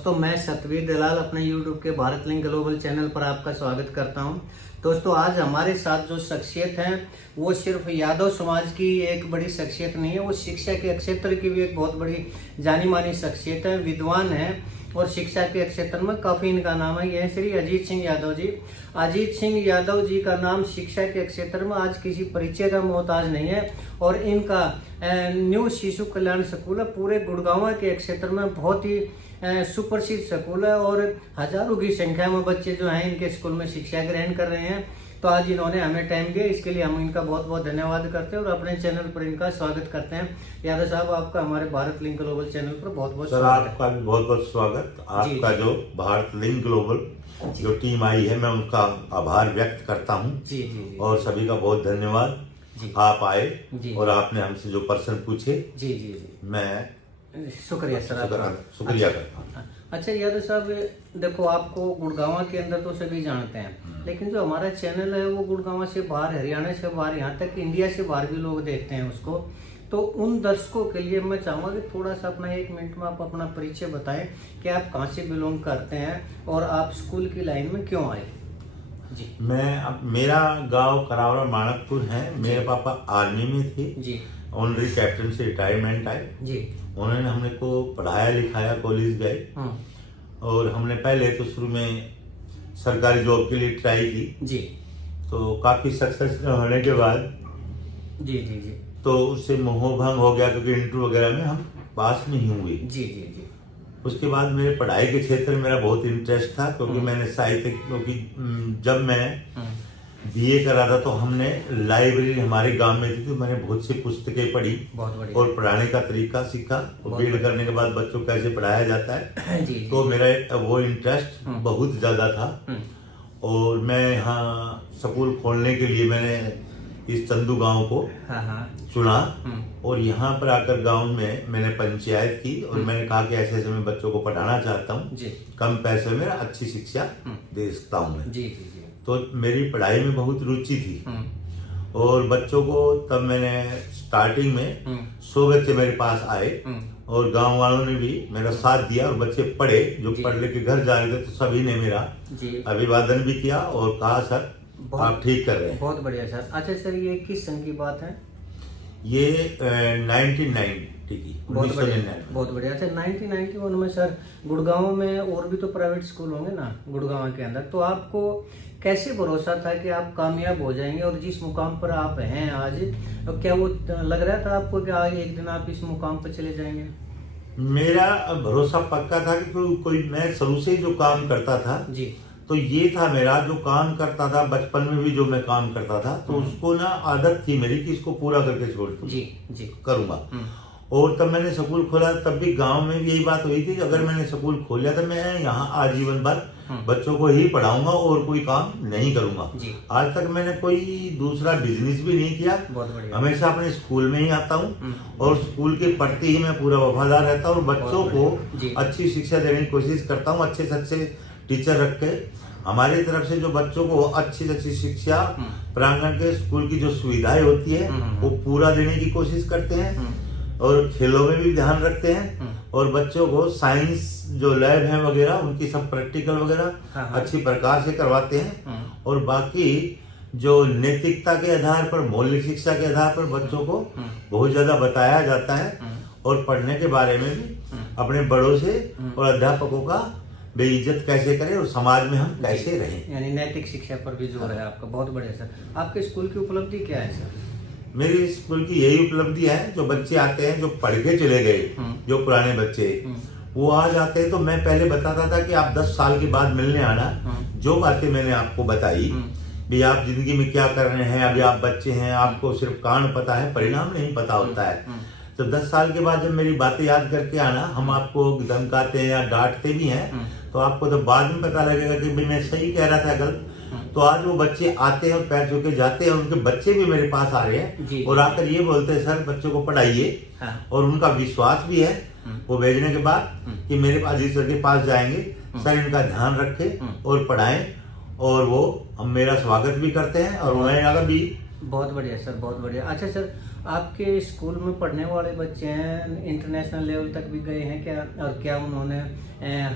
दोस्तों मैं सतवीर दलाल अपने YouTube के भारत लिंक ग्लोबल चैनल पर आपका स्वागत करता हूं। दोस्तों आज हमारे साथ जो शख्सियत है वो सिर्फ यादव समाज की एक बड़ी शख्सियत नहीं है, वो शिक्षा के क्षेत्र की भी एक बहुत बड़ी जानी मानी शख्सियत है, विद्वान है और शिक्षा के क्षेत्र में काफ़ी इनका नाम है। यह श्री अजीत सिंह यादव जी। अजीत सिंह यादव जी का नाम शिक्षा के क्षेत्र में आज किसी परिचय का मोहताज नहीं है और इनका न्यू शिशु कल्याण स्कूल है, पूरे गुड़गांव के क्षेत्र में बहुत ही सुप्रसिद्ध स्कूल है और हजारों की संख्या में बच्चे जो हैं इनके स्कूल में शिक्षा ग्रहण कर रहे हैं। तो आज इन्होंने हमें टाइम दिया, इसके लिए हम इनका बहुत बहुत धन्यवाद करते हैं और अपने चैनल पर इनका स्वागत करते हैं। यादव साहब आपका हमारे भारत लिंक ग्लोबल चैनल पर बहुत बहुत स्वागत है। आपका भी बहुत बहुत स्वागत। आपका जो भारत लिंक ग्लोबल जो टीम आई है मैं उनका आभार व्यक्त करता हूँ जी और सभी का बहुत धन्यवाद। आप आए और आपने हमसे जो प्रश्न पूछे जी मैं शुक्रिया सर, शुक्रिया करता हूँ। अच्छा यादव साहब, देखो आपको गुड़गांव के अंदर तो सभी जानते हैं, लेकिन जो हमारा चैनल है वो गुड़गांव से बाहर, हरियाणा से बाहर, यहाँ तक कि इंडिया से बाहर भी लोग देखते हैं उसको। तो उन दर्शकों के लिए मैं चाहूँगा कि थोड़ा सा अपना 1 मिनट में आप अपना परिचय बताएं कि आप कहाँ से बिलोंग करते हैं और आप स्कूल की लाइन में क्यों आए जी। मेरा गांव करावड़ा माणकपुर है। मेरे पापा आर्मी में थे जी, ऑनरी कैप्टन से रिटायरमेंट आए जी। उन्होंने हमने को पढ़ाया लिखाया, कॉलेज गए और हमने पहले तो शुरू में सरकारी जॉब के लिए ट्राई की जी। तो काफी सक्सेस होने के बाद जी जी जी तो उससे मोहभंग हो गया क्योंकि इंटरव्यू वगैरह में हम पास नहीं हुए जी जी जी। उसके बाद मेरे पढ़ाई के क्षेत्र में मेरा बहुत इंटरेस्ट था क्योंकि मैंने साहित्य, क्योंकि जब मैं बीए करा था तो हमने लाइब्रेरी हमारे गांव में थी तो मैंने बहुत सी पुस्तकें पढ़ी और पढ़ाने का तरीका सीखा और बीएड करने के बाद बच्चों को कैसे पढ़ाया जाता है जी, तो मेरा वो इंटरेस्ट बहुत ज्यादा था और मैं यहाँ स्कूल खोलने के लिए मैंने इस चंदू गांव को चुना और यहाँ पर आकर गांव में मैंने पंचायत की और मैंने कहा कि ऐसे ऐसे मैं बच्चों को पढ़ाना चाहता हूँ, कम पैसे में अच्छी शिक्षा दे सकता हूँ मैं जी। तो मेरी पढ़ाई में बहुत रुचि थी और बच्चों को तब मैंने स्टार्टिंग में 100 बच्चे मेरे पास आए और गांव वालों ने भी मेरा साथ दिया और बच्चे पढ़े जो पढ़ लेके घर जा रहे थे तो सभी ने मेरा अभिवादन भी किया और कहा सर आप ठीक कर रहे हैं। बहुत बढ़िया सर। अच्छा सर, ये किस सन की बात है? ये 1990 की, बहुत बढ़िया। अच्छा 1991 में सर गुड़गांव में और भी तो प्राइवेट स्कूल होंगे ना गुड़गांव के अंदर, तो आपको कैसे भरोसा था कि आप कामयाब हो जाएंगे और जिस मुकाम पर आप हैं आज, क्या वो लग रहा था आपको कि आज एक दिन आप इस मुकाम पर चले जाएंगे? मेरा भरोसा पक्का था कि कोई मैं शुरू से जो काम करता था जी, तो ये था मेरा जो काम करता था बचपन में भी जो मैं काम करता था तो उसको ना आदत थी मेरी कि इसको पूरा करके छोड़ जी करूंगा। और तब मैंने स्कूल खोला तब भी गांव में भी यही बात हुई थी कि अगर मैंने स्कूल खोला तो मैं यहाँ आजीवन भर बच्चों को ही पढ़ाऊंगा और कोई काम नहीं करूंगा। आज तक मैंने कोई दूसरा बिजनेस भी नहीं किया, हमेशा अपने स्कूल में ही आता हूँ और स्कूल के प्रति ही मैं पूरा वफादार रहता हूँ और बच्चों को अच्छी शिक्षा देने की कोशिश करता हूँ। अच्छे से अच्छे टीचर रख के हमारी तरफ से जो बच्चों को अच्छी से अच्छी शिक्षा प्रांगण के स्कूल की जो सुविधाएं होती है वो पूरा देने की कोशिश करते हैं और खेलों में भी ध्यान रखते हैं और बच्चों को साइंस जो लैब है वगैरह उनकी सब प्रैक्टिकल वगैरह अच्छी प्रकार से करवाते हैं और बाकी जो नैतिकता के आधार पर, मौलिक शिक्षा के आधार पर बच्चों को बहुत ज्यादा बताया जाता है और पढ़ने के बारे में भी अपने बड़ों से और अध्यापकों का बेइज्जत कैसे करें और समाज में हम कैसे रहें, यानी नैतिक शिक्षा पर भी जोर है आपका। बहुत बढ़िया सर। आपके स्कूल की उपलब्धि क्या है सर? मेरी स्कूल की यही उपलब्धि है, जो बच्चे आते हैं जो पढ़ के चले गए, जो पुराने बच्चे वो आ जाते हैं तो मैं पहले बताता था कि आप 10 साल के बाद मिलने आना, जो बातें मैंने आपको बताई भी आप जिंदगी में क्या कर रहे हैं, अभी आप बच्चे हैं, आपको सिर्फ कारण पता है, परिणाम नहीं पता होता है। तो 10 साल के बाद जब मेरी बातें याद करके आना, हम आपको धमकाते हैं या डांटते भी हैं तो आपको तो बाद में पता लगेगा कि भाई मैं सही कह रहा था गलत। तो आज वो बच्चे आते हैं और पैर छू के जाते हैं, उनके बच्चे भी मेरे पास आ रहे हैं और आकर ये बोलते हैं सर बच्चों को पढ़ाइए और उनका विश्वास भी है वो भेजने के बाद कि मेरे पास सर के पास जाएंगे, सर इनका ध्यान रखें और पढ़ाएं और वो हम मेरा स्वागत भी करते हैं और उन्हें भी। बहुत बढ़िया सर, बहुत बढ़िया। अच्छा सर, आपके स्कूल में पढ़ने वाले बच्चे हैं इंटरनेशनल लेवल तक भी गए हैं क्या, और क्या उन्होंने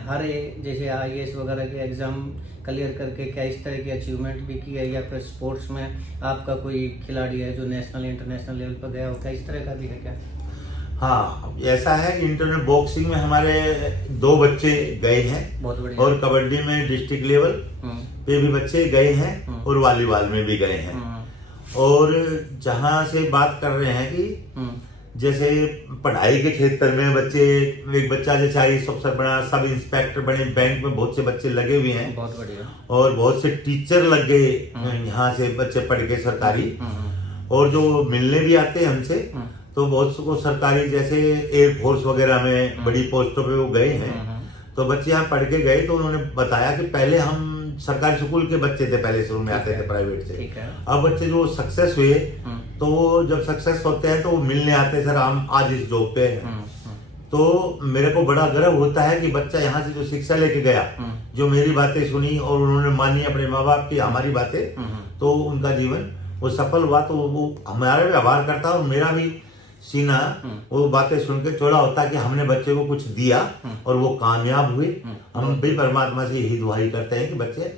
हर जैसे IAS वगैरह के एग्जाम क्लियर करके क्या इस तरह की अचीवमेंट भी की है, या फिर स्पोर्ट्स में आपका कोई खिलाड़ी है जो नेशनल इंटरनेशनल लेवल पर गया हो, क्या इस तरह का भी है क्या? हाँ, ऐसा है कि इंटरनेशनल बॉक्सिंग में हमारे 2 बच्चे गए हैं, बहुत बढ़िया। और कबड्डी में डिस्ट्रिक्ट लेवल पे भी बच्चे गए हैं, और वॉलीबॉल में भी गए हैं। और जहाँ से बात कर रहे हैं कि जैसे पढ़ाई के क्षेत्र में बच्चे, एक बच्चा जैसे IAS अफसर बना, सब इंस्पेक्टर बने, बैंक में बहुत से बच्चे लगे हुए हैं, बहुत बढ़िया। और बहुत से टीचर लग गए यहाँ से बच्चे पढ़ के सरकारी, और जो मिलने भी आते हैं हमसे, तो बहुत को सरकारी जैसे एयरफोर्स वगैरह में बड़ी पोस्टों पे वो गए हैं। तो बच्चे यहाँ पढ़ के गए, तो उन्होंने बताया कि पहले हम सरकारी स्कूल के बच्चे थे, पहले शुरू में आते थे प्राइवेट से, अब बच्चे जो सक्सेस हुए, तो वो जब सक्सेस होते हैं तो वो मिलने आते हैं, सर हम आज इस जॉब पे हैं। तो मेरे को बड़ा गर्व होता है कि बच्चा यहाँ से जो शिक्षा लेके गया, जो मेरी बातें सुनी और उन्होंने मानी अपने माँ बाप की हमारी बातें, तो उनका जीवन वो सफल हुआ। तो वो हमारा भी आभार करता है, और मेरा भी सीना वो बातें सुन के चौड़ा होता है कि हमने बच्चे को कुछ दिया और वो कामयाब हुए। हम भी परमात्मा से यही दुआई करते हैं कि बच्चे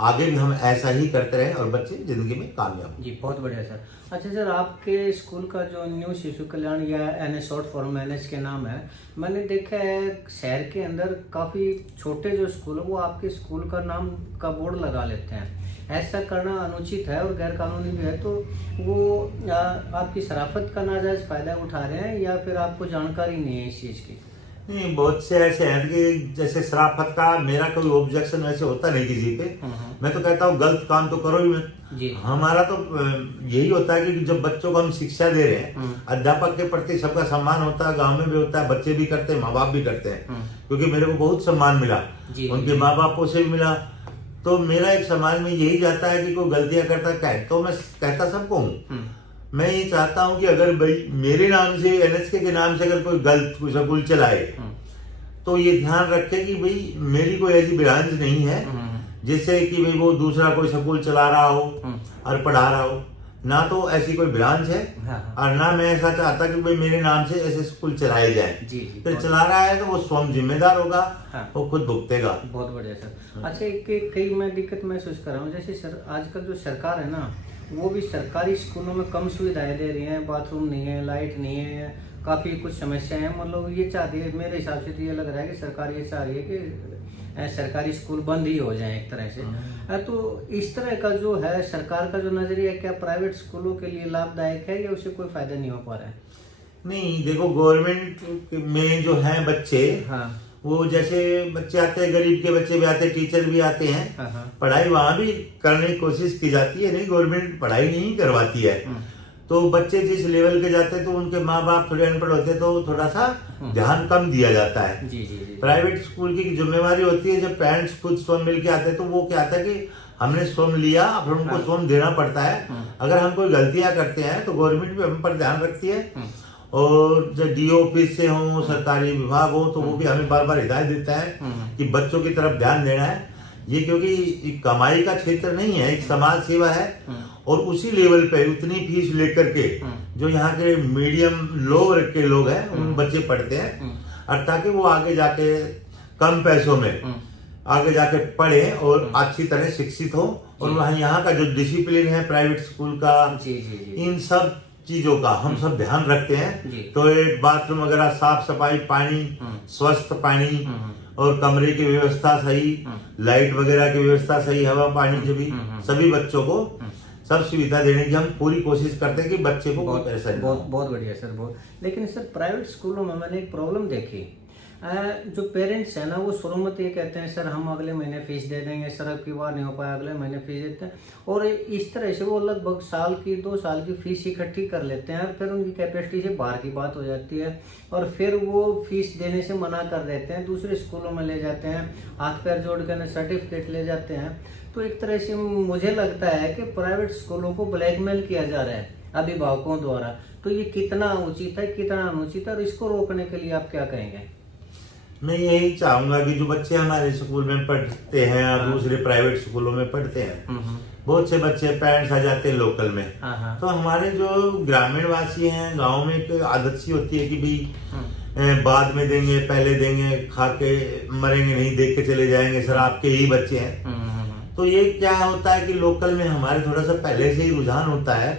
आगे भी हम ऐसा ही करते रहें और बच्चे जिंदगी में कामयाब। जी बहुत बढ़िया सर। अच्छा सर, आपके स्कूल का जो न्यू शिशु कल्याण या NS शॉर्ट फॉर्म NS के नाम है, मैंने देखा है शहर के अंदर काफ़ी छोटे जो स्कूल है वो आपके स्कूल का नाम का बोर्ड लगा लेते हैं। ऐसा करना अनुचित है और गैर कानूनी भी है, तो वो आपकी शराफत का नाजायज फायदा उठा रहे हैं या फिर आपको जानकारी नहीं है इस चीज़ की? नहीं, बहुत से ऐसे हैं कि जैसे शराफत का मेरा कोई ऑब्जेक्शन वैसे होता नहीं किसी पे। मैं तो कहता हूँ गलत काम तो करो ही मत। हमारा तो यही होता है कि जब बच्चों को हम शिक्षा दे रहे हैं, अध्यापक के प्रति सबका सम्मान होता है, गांव में भी होता है, बच्चे भी करते हैं, माँ बाप भी करते हैं। क्योंकि मेरे को बहुत सम्मान मिला, उनके माँ बापों से भी मिला। तो मेरा एक समाज में यही जाता है कि कोई गलतियां करता है तो मैं कहता सबको हूँ। मैं ये चाहता हूँ कि अगर भाई मेरे नाम से NSK के नाम से अगर कोई गलत कोई स्कूल चलाए, तो ये ध्यान रखे कि भाई मेरी कोई ऐसी ब्रांच नहीं है जिससे कि भाई वो दूसरा कोई स्कूल चला रहा हो और पढ़ा रहा हो। ना तो ऐसी कोई ब्रांच है, और ना मैं ऐसा चाहता कि भाई मेरे नाम से ऐसे स्कूल चलाए जाए। फिर चला रहा है तो वो स्वयं जिम्मेदार होगा, वो खुद भुगतेगा। बहुत बढ़िया सर। अच्छा, कई मैं दिक्कत महसूस कर रहा हूँ, जैसे सर आजकल जो सरकार है ना, वो भी सरकारी स्कूलों में कम सुविधाएं दे रही हैं, बाथरूम नहीं है, लाइट नहीं है, काफ़ी कुछ समस्याएं हैं। मतलब ये चाहती है, मेरे हिसाब से तो ये लग रहा है कि सरकार ये चाह रही है कि सरकारी स्कूल बंद ही हो जाए एक तरह से। तो इस तरह का जो है सरकार का जो नजरिया, क्या प्राइवेट स्कूलों के लिए लाभदायक है या उससे कोई फायदा नहीं हो पा रहा है? नहीं, देखो गवर्नमेंट में जो है बच्चे, वो जैसे बच्चे आते हैं, गरीब के बच्चे भी आते हैं, टीचर भी आते हैं, पढ़ाई वहां भी करने की कोशिश की जाती है। नहीं, गवर्नमेंट पढ़ाई नहीं करवाती है। तो बच्चे जिस लेवल के जाते हैं तो उनके माँ बाप थोड़े अनपढ़ होते हैं, तो थोड़ा सा ध्यान कम दिया जाता है। प्राइवेट स्कूल की जिम्मेवारी होती है, जब पेरेंट्स खुद स्वयं मिल के आते हैं तो वो क्या आता है कि हमने स्वयं लिया, फिर उनको स्वयं देना पड़ता है। अगर हम कोई गलतियां करते हैं तो गवर्नमेंट भी हम पर ध्यान रखती है, और जब DO ऑफिस से हो, सरकारी विभाग हो, तो वो भी हमें बार बार हिदायत देता है कि बच्चों की तरफ ध्यान देना है। ये क्योंकि कमाई का क्षेत्र नहीं है, एक समाज सेवा है, और उसी लेवल पे उतनी फीस लेकर के जो यहाँ के मीडियम लोअर के लोग हैं उन बच्चे पढ़ते हैं, और ताकि वो आगे जाके कम पैसों में आगे जाके पढ़े और अच्छी तरह शिक्षित हो। और वहाँ यहाँ का जो डिसिप्लिन है प्राइवेट स्कूल का, इन सब चीजों का हम सब ध्यान रखते हैं। टॉयलेट, बाथरूम वगैरह, साफ सफाई, पानी, स्वस्थ पानी, और कमरे की व्यवस्था सही, लाइट वगैरह की व्यवस्था सही, हवा पानी जो भी सभी बच्चों को सब सुविधा देने की हम पूरी कोशिश करते हैं कि बच्चे को बहुत पैसा बहुत बढ़िया सर, बहुत। लेकिन सर प्राइवेट स्कूलों में मैंने एक प्रॉब्लम देखी, जो पेरेंट्स है ना, वो शुरू में ये कहते हैं सर हम अगले महीने फीस दे देंगे, सर अब की बार नहीं हो पाया अगले महीने फीस देते हैं, और इस तरह से वो लगभग साल की 2 साल की फीस इकट्ठी कर लेते हैं, और फिर उनकी कैपेसिटी से बाहर की बात हो जाती है, और फिर वो फीस देने से मना कर देते हैं, दूसरे स्कूलों में ले जाते हैं, हाथ पैर जोड़ कर सर्टिफिकेट ले जाते हैं। तो एक तरह से मुझे लगता है कि प्राइवेट स्कूलों को ब्लैकमेल किया जा रहा है अभिभावकों द्वारा। तो ये कितना उचित है, कितना अनुचित है, और इसको रोकने के लिए आप क्या कहेंगे? मैं यही चाहूंगा कि जो बच्चे हमारे स्कूल में पढ़ते हैं और दूसरे प्राइवेट स्कूलों में पढ़ते हैं, बहुत से बच्चे पेरेंट्स आ जाते हैं लोकल में। हाँ। तो हमारे जो ग्रामीण वासी हैं, गांव में एक आदत सी होती है कि भाई बाद में देंगे, पहले देंगे, खा के मरेंगे नहीं, देख के चले जाएंगे, सर आपके ही बच्चे हैं। तो ये क्या होता है कि लोकल में हमारे थोड़ा सा पहले से ही रुझान होता है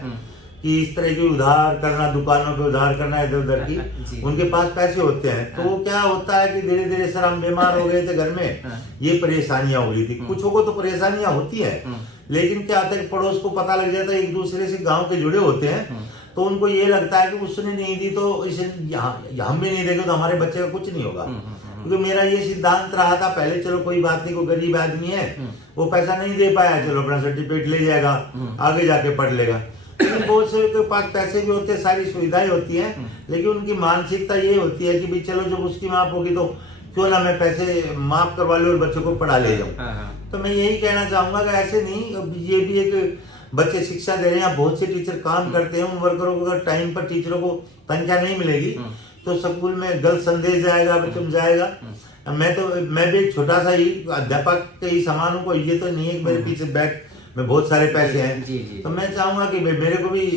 कि इस तरह की उधार करना, दुकानों पे उधार करना इधर उधर की, उनके पास पैसे होते हैं। तो वो क्या होता है कि धीरे धीरे सर हम बीमार हो गए थे घर में, ये परेशानियां हो रही थी। कुछ को तो परेशानियां होती है, लेकिन क्या होता है कि पड़ोस को पता लग जाता है, एक दूसरे से गांव के जुड़े होते हैं, तो उनको ये लगता है कि उसने नहीं दी तो इसे हम भी नहीं देंगे तो हमारे बच्चे का कुछ नहीं होगा। क्योंकि मेरा ये सिद्धांत रहा था पहले, चलो कोई बात नहीं, कोई गरीब आदमी है वो पैसा नहीं दे पाया, चलो अपना सर्टिफिकेट ले जाएगा, आगे जाके पढ़ लेगा। बहुत से के पास पैसे भी होते हैं, सारी सुविधाएं होती हैं, लेकिन उनकी मानसिकता ये होती है कि भाई चलो जब उसकी माफ होगी तो क्यों ना मैं पैसे माफ करवा लूं और बच्चों को पढ़ा ले जाऊं। तो मैं यही कहना चाहूंगा कि ऐसे नहीं, ये भी एक बच्चे शिक्षा दे रहे हैं, बहुत से टीचर काम करते हैं, उन वर्करों को अगर टाइम पर टीचरों को तनख्वाह नहीं मिलेगी तो स्कूल में गलत संदेश जाएगा, बच्चों में जाएगा। मैं भी एक छोटा सा ही अध्यापक के ही समान हूँ, ये तो नहीं है कि मेरे पीछे बैठ में बहुत सारे पैसे हैं। तो मैं चाहूंगा कि मेरे को भी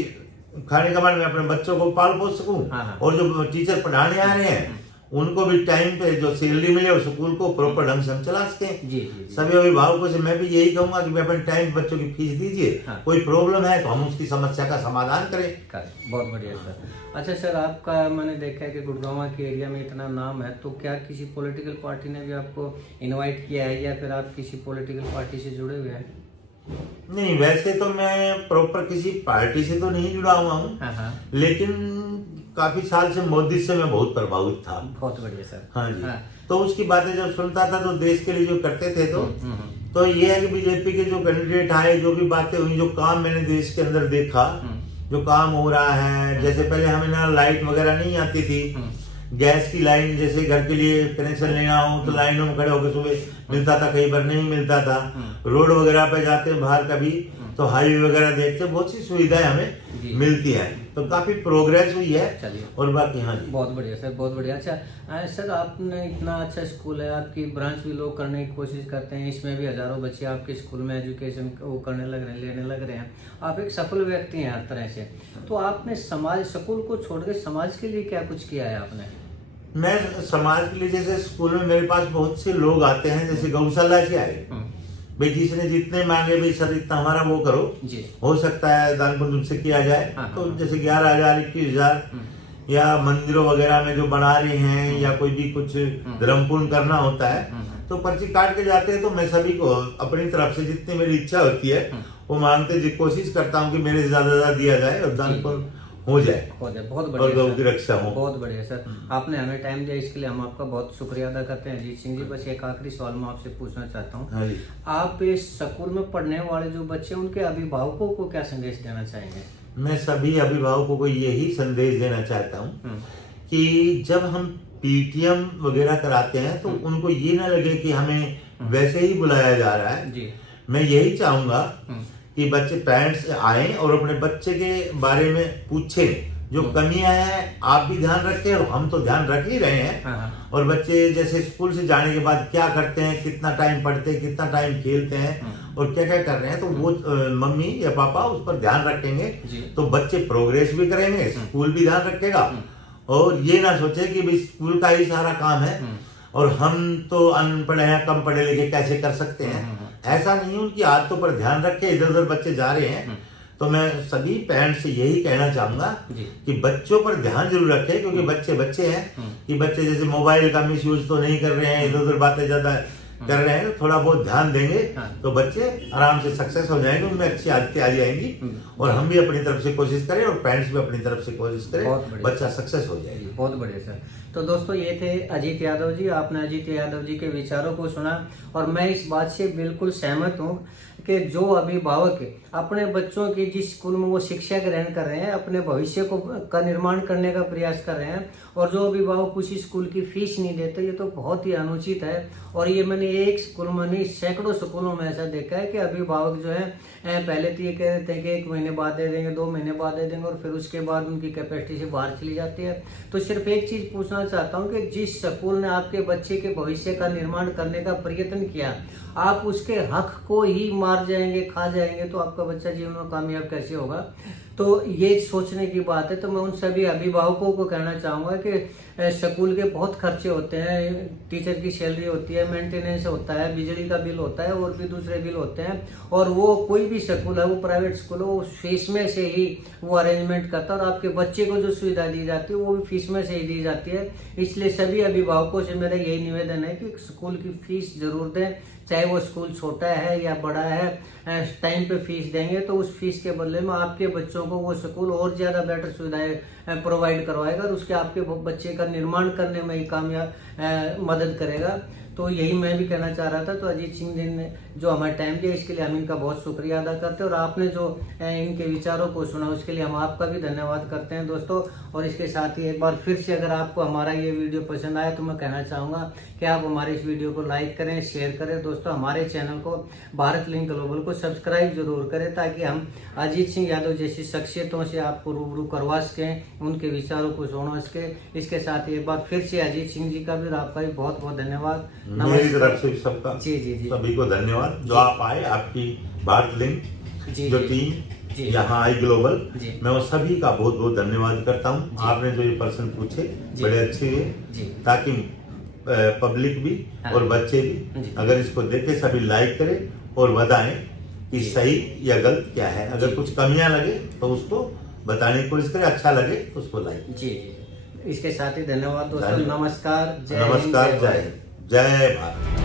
खाने कमाने में अपने बच्चों को पाल पोस सकूं, और जो टीचर पढ़ाने आ रहे हैं उनको भी टाइम पे जो सैलरी मिले और स्कूल को प्रॉपर ढंग से हम चला सकें। सभी अभिभावकों से मैं भी यही कहूंगा कि अपने टाइम बच्चों की फीस दीजिए, कोई प्रॉब्लम है तो हम उसकी समस्या का समाधान करें। बहुत बढ़िया सर। अच्छा सर, आपका मैंने देखा है कि गुड़गांव के एरिया में इतना नाम है, तो क्या किसी पॉलिटिकल पार्टी ने भी आपको इनवाइट किया है या फिर आप किसी पॉलिटिकल पार्टी से जुड़े हुए हैं? नहीं, वैसे तो मैं प्रॉपर किसी पार्टी से तो नहीं जुड़ा हुआ हूँ, लेकिन काफी साल से मोदी से मैं बहुत प्रभावित था। बहुत बढ़िया सर। हाँ जी। तो उसकी बातें जब सुनता था तो देश के लिए जो करते थे तो ये है कि बीजेपी के जो कैंडिडेट आए, जो भी बातें हुई, जो काम मैंने देश के अंदर देखा, जो काम हो रहा है, जैसे पहले हमें ना लाइट वगैरह नहीं आती थी, गैस की लाइन जैसे घर के लिए कनेक्शन लेना हो तो लाइनों में खड़े होकर सुबह मिलता था, कई बार नहीं मिलता था। रोड वगैरह पे जाते बाहर कभी तो हाईवे वगैरह देखते, बहुत सी सुविधाएं हमें मिलती हैं, तो काफी प्रोग्रेस हुई है। चलिए, और बाकी हाँ जी, बहुत बढ़िया सर, बहुत बढ़िया। अच्छा सर, आपने इतना अच्छा स्कूल है, आपकी ब्रांच भी लोग करने की कोशिश करते हैं, इसमें भी हजारों बच्चे आपके स्कूल में एजुकेशन वो करने लग रहे हैं, लेने लग रहे हैं। आप एक सफल व्यक्ति हैं हर तरह से, तो आपने समाज स्कूल को छोड़ के समाज के लिए क्या कुछ किया है आपने? मैं समाज के लिए, जैसे स्कूल में मेरे पास बहुत से लोग आते हैं, जैसे गौशाला से आए, भाई जिसने जितने मांगे भाई सर इतना हमारा वो करो जी, हो सकता है दान पुण्य तुमसे किया जाए। तो जैसे 11,000 21,000 या मंदिरों वगैरह में जो बना रहे हैं या कोई भी कुछ धर्म पुण्य करना होता है तो पर्ची काट के जाते हैं। तो मैं सभी को अपनी तरफ से जितनी मेरी इच्छा होती है वो मांगते कोशिश करता हूँ कि मेरे से ज्यादा दिया जाए और दान पुण्य हो जाए। बहुत बढ़िया, और गौ की रक्षा हो। बहुत बढ़िया सर, आपने हमें टाइम दिया, इसके लिए हम आपका बहुत शुक्रिया अदा करते हैं अजीत सिंह जी। बस एक आखिरी सवाल मैं आपसे पूछना चाहता हूँ, आप इस स्कूल में पढ़ने वाले जो बच्चे, उनके अभिभावकों को क्या संदेश देना चाहेंगे? मैं सभी अभिभावकों को यही संदेश देना चाहता हूँ कि जब हम पीटीएम वगैरह कराते हैं तो उनको ये ना लगे कि हमें वैसे ही बुलाया जा रहा है जी। मैं यही चाहूंगा कि बच्चे पेरेंट्स आए और अपने बच्चे के बारे में पूछें, जो कमियां हैं आप भी ध्यान रखें और हम तो ध्यान रख ही रहे हैं। और बच्चे जैसे स्कूल से जाने के बाद क्या करते हैं, कितना टाइम पढ़ते हैं, कितना टाइम खेलते हैं और क्या क्या कर रहे हैं, तो वो मम्मी या पापा उस पर ध्यान रखेंगे तो बच्चे प्रोग्रेस भी करेंगे, स्कूल भी ध्यान रखेगा। और ये ना सोचे कि भाई स्कूल का ही सारा काम है और हम तो अनपढ़ हैं, कम पढ़े लिखे, कैसे कर सकते हैं। ऐसा नहीं, उनकी आदतों पर ध्यान रखे। इधर उधर बच्चे जा रहे हैं तो मैं सभी पेरेंट्स से यही कहना चाहूंगा कि बच्चों पर ध्यान जरूर रखें, क्योंकि बच्चे बच्चे हैं कि बच्चे जैसे मोबाइल का मिसयूज तो नहीं कर रहे हैं, इधर उधर बातें ज्यादा कर रहे हैं, थोड़ा बहुत ध्यान देंगे तो बच्चे आराम से सक्सेस हो जाएंगे, उनमें अच्छी आदतें आ जाएंगी। और हम भी अपनी तरफ से कोशिश करें और पेरेंट्स भी अपनी तरफ से कोशिश करें, बच्चा सक्सेस हो जाएगी। बहुत बढ़िया सर। तो दोस्तों, ये थे अजीत यादव जी। आपने अजीत यादव जी के विचारों को सुना और मैं इस बात से बिल्कुल सहमत हूँ कि जो अभिभावक अपने बच्चों की जिस स्कूल में वो शिक्षा ग्रहण कर रहे हैं, अपने भविष्य को का निर्माण करने का प्रयास कर रहे हैं, और जो अभिभावक उसी स्कूल की फीस नहीं देते, ये तो बहुत ही अनुचित है। और ये मैंने एक स्कूल में नहीं, सैकड़ों स्कूलों में ऐसा देखा है कि अभिभावक जो है पहले तो ये कह देते हैं कि 1 महीने बाद दे देंगे, 2 महीने बाद दे देंगे, और फिर उसके बाद उनकी कैपेसिटी से बाहर चली जाती है। तो सिर्फ एक चीज पूछना चाहता हूँ कि जिस स्कूल ने आपके बच्चे के भविष्य का निर्माण करने का प्रयत्न किया, आप उसके हक को ही मान हार जाएंगे, खा जाएंगे, तो आपका बच्चा जीवन में कामयाब कैसे होगा। तो ये सोचने की बात है। तो मैं उन सभी अभिभावकों को कहना चाहूँगा कि स्कूल के बहुत खर्चे होते हैं, टीचर की सैलरी होती है, मेंटेनेंस होता है, बिजली का बिल होता है और भी दूसरे बिल होते हैं, और वो कोई भी स्कूल है, वो प्राइवेट स्कूल है, वो फीस में से ही वो अरेंजमेंट करता है, और आपके बच्चे को जो सुविधा दी जाती है वो भी फीस में से ही दी जाती है। इसलिए सभी अभिभावकों से मेरा यही निवेदन है कि स्कूल की फीस जरूर दें, चाहे वो स्कूल छोटा है या बड़ा है, टाइम पे फीस देंगे तो उस फीस के बदले में आपके बच्चों को वो स्कूल और ज्यादा बेटर सुविधाएं प्रोवाइड करवाएगा, और उसके आपके बच्चे का निर्माण करने में ही कामयाब मदद करेगा। तो यही मैं भी कहना चाह रहा था। तो अजीत सिंह जी ने जो हमारा टाइम दिया, इसके लिए हम इनका बहुत शुक्रिया अदा करते हैं, और आपने जो इनके विचारों को सुना उसके लिए हम आपका भी धन्यवाद करते हैं दोस्तों। और इसके साथ ही एक बार फिर से अगर आपको हमारा ये वीडियो पसंद आया तो मैं कहना चाहूँगा कि आप हमारे इस वीडियो को लाइक करें, शेयर करें दोस्तों। हमारे चैनल को भारत लिंक ग्लोबल को सब्सक्राइब जरूर करें, ताकि हम अजीत सिंह यादव जैसी शख्सियतों से आपको रूबरू करवा सकें, उनके विचारों को सुना सके। इसके साथ ही एक बार फिर से अजीत सिंह जी का भी और आपका भी बहुत बहुत धन्यवाद। मेरी तरफ से सबका जी जी जी सभी को धन्यवाद जो आप आए, आपकी भारत लिंक जी जो जी टीम यहाँ आई ग्लोबल, मैं वो सभी का बहुत बहुत धन्यवाद करता हूँ। आपने जो ये प्रश्न पूछे बड़े अच्छे हुए, ताकि पब्लिक भी और बच्चे भी अगर इसको देखे सभी लाइक करें और बताएं कि सही या गलत क्या है। अगर कुछ कमियां लगे तो उसको बताने की कोशिश करें, अच्छा लगे तो उसको लाइक। जी जी, इसके साथ ही धन्यवाद दोस्तों। नमस्कार, नमस्कार, जय हिंद, जय भारत।